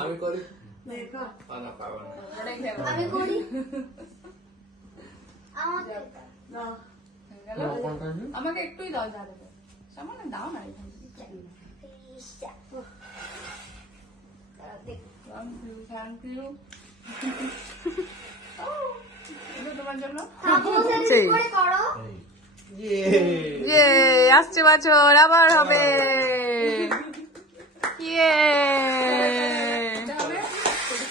আমি করি দেখো না পাবো না আমি করি আমাকে না আমাকে একটুই দাও ঝাড়ে সামান্য দাও না থ্যাংক ইউ তোমার জন্য করো আসছে বছর আবার হবে ইয়ে